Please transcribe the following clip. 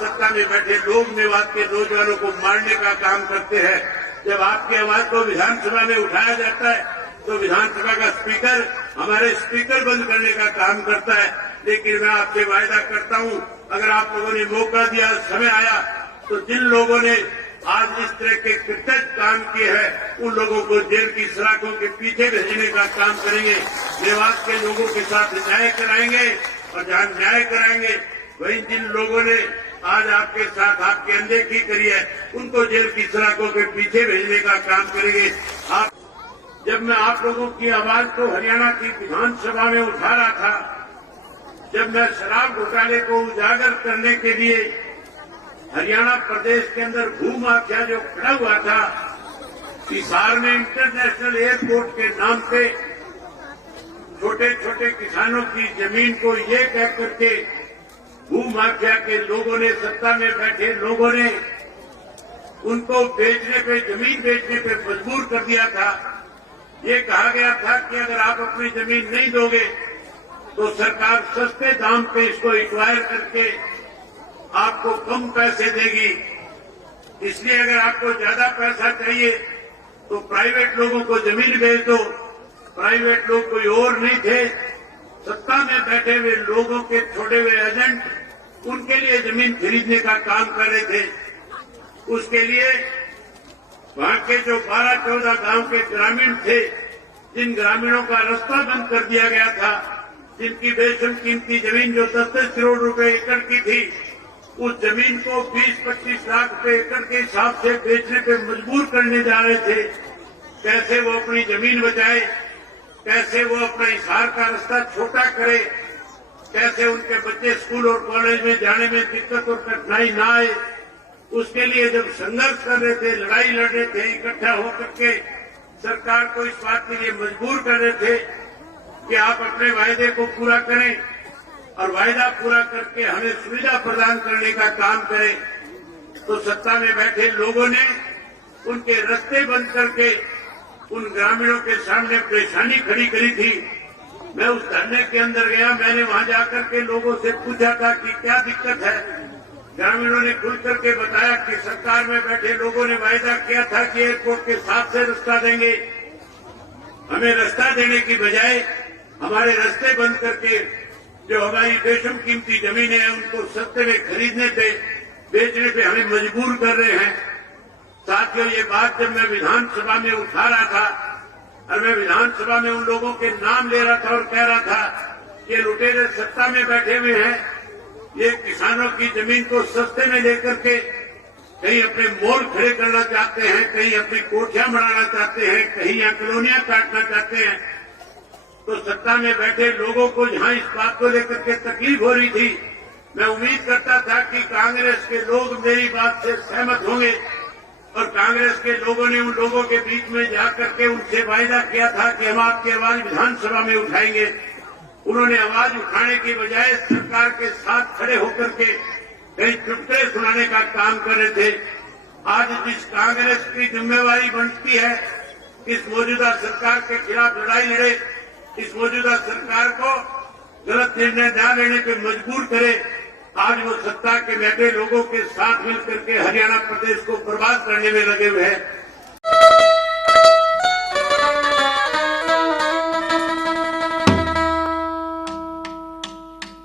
सत्ता में बैठे लोग मेवात के नौजवानों को मारने का काम करते हैं। जब आपकी आवाज को विधानसभा में उठाया जाता है तो विधानसभा का स्पीकर हमारे स्पीकर बंद करने का काम करता है। लेकिन मैं आपसे वायदा करता हूं, अगर आप लोगों ने मौका दिया, समय आया, तो जिन लोगों ने आज इस तरह के कृतज्ञ काम किए हैं उन लोगों को जेल की सलाखों के पीछे भेजने का काम करेंगे। मेवात के लोगों के साथ न्याय कराएंगे और जहां न्याय कराएंगे वहीं जिन लोगों ने आज आपके साथ आपकी अनदेखी करी है उनको जेल की सलाखों के पीछे भेजने का काम करेंगे। जब मैं आप लोगों की आवाज को हरियाणा की विधानसभा में उठा रहा था, जब मैं शराब घोटाले को उजागर करने के लिए हरियाणा प्रदेश के अंदर भूमाफिया जो खड़ा हुआ था, हिसार में इंटरनेशनल एयरपोर्ट के नाम पे छोटे छोटे किसानों की जमीन को ये कह करके भूमाफिया के लोगों ने, सत्ता में बैठे लोगों ने उनको बेचने पे, जमीन बेचने पे मजबूर कर दिया था। ये कहा गया था कि अगर आप अपनी जमीन नहीं दोगे तो सरकार सस्ते दाम पे इसको एक्वायर करके आपको कम पैसे देगी। इसलिए अगर आपको ज्यादा पैसा चाहिए तो प्राइवेट लोगों को जमीन बेच दो। प्राइवेट लोग कोई और नहीं थे, सत्ता में बैठे हुए लोगों के छोड़े हुए एजेंट उनके लिए जमीन खरीदने का काम कर रहे थे। उसके लिए वहां के जो 12-14 गांव के ग्रामीण थे, जिन ग्रामीणों का रास्ता बंद कर दिया गया था, जिनकी बेशुम कीमती जमीन जो 10-10 करोड़ रुपए एकड़ की थी, उस जमीन को 20-25 लाख रुपए एकड़ के हिसाब से बेचने पे मजबूर करने जा रहे थे। कैसे वो अपनी जमीन बचाए, कैसे वो अपना हिसार का रास्ता छोटा करे, कैसे उनके बच्चे स्कूल और कॉलेज में जाने में दिक्कत और कठिनाई न आए, उसके लिए जब संघर्ष कर रहे थे, लड़ाई लड़ रहे थे, इकट्ठा होकर के सरकार को इस बात के लिए मजबूर कर रहे थे कि आप अपने वायदे को पूरा करें और वायदा पूरा करके हमें सुविधा प्रदान करने का काम करें, तो सत्ता में बैठे लोगों ने उनके रास्ते बंद करके उन ग्रामीणों के सामने परेशानी खड़ी करी थी। मैं उस धरने के अंदर गया, मैंने वहां जाकर के लोगों से पूछा था कि क्या दिक्कत है। ग्रामीणों ने खुल करके बताया कि सरकार में बैठे लोगों ने वायदा किया था कि एयरपोर्ट के साथ से रास्ता देंगे, हमें रास्ता देने की बजाय हमारे रास्ते बंद करके जो हमारी बेशुम कीमती जमीनें हैं उनको सस्ते में खरीदने पे, बेचने पे हमें मजबूर कर रहे हैं। साथियों, ये बात जब मैं विधानसभा में उठा रहा था और मैं विधानसभा में उन लोगों के नाम ले रहा था और कह रहा था कि लुटेरे सत्ता में बैठे हुए हैं, ये किसानों की जमीन को सस्ते में लेकर के कहीं अपने मॉल खड़े करना चाहते हैं, कहीं अपनी कोठियां बनाना चाहते हैं, कहीं यहाँ कॉलोनियां काटना चाहते हैं, तो सत्ता में बैठे लोगों को जहां इस बात को लेकर के तकलीफ हो रही थी, मैं उम्मीद करता था कि कांग्रेस के लोग मेरी बात से सहमत होंगे और कांग्रेस के लोगों ने उन लोगों के बीच में जाकर के उनसे वायदा किया था कि हम आपकी आवाज विधानसभा में उठाएंगे। उन्होंने आवाज उठाने की बजाय सरकार के साथ खड़े होकर के कई चुटकुले सुनाने का काम कर रहे थे। आज जिस कांग्रेस की जिम्मेवारी बनती है इस मौजूदा सरकार के खिलाफ लड़ाई लड़े, इस मौजूदा सरकार को गलत निर्णय न लेने पर मजबूर करे, आज वो सत्ता के बैठे लोगों के साथ मिलकर के हरियाणा प्रदेश को बर्बाद करने में लगे हुए हैं।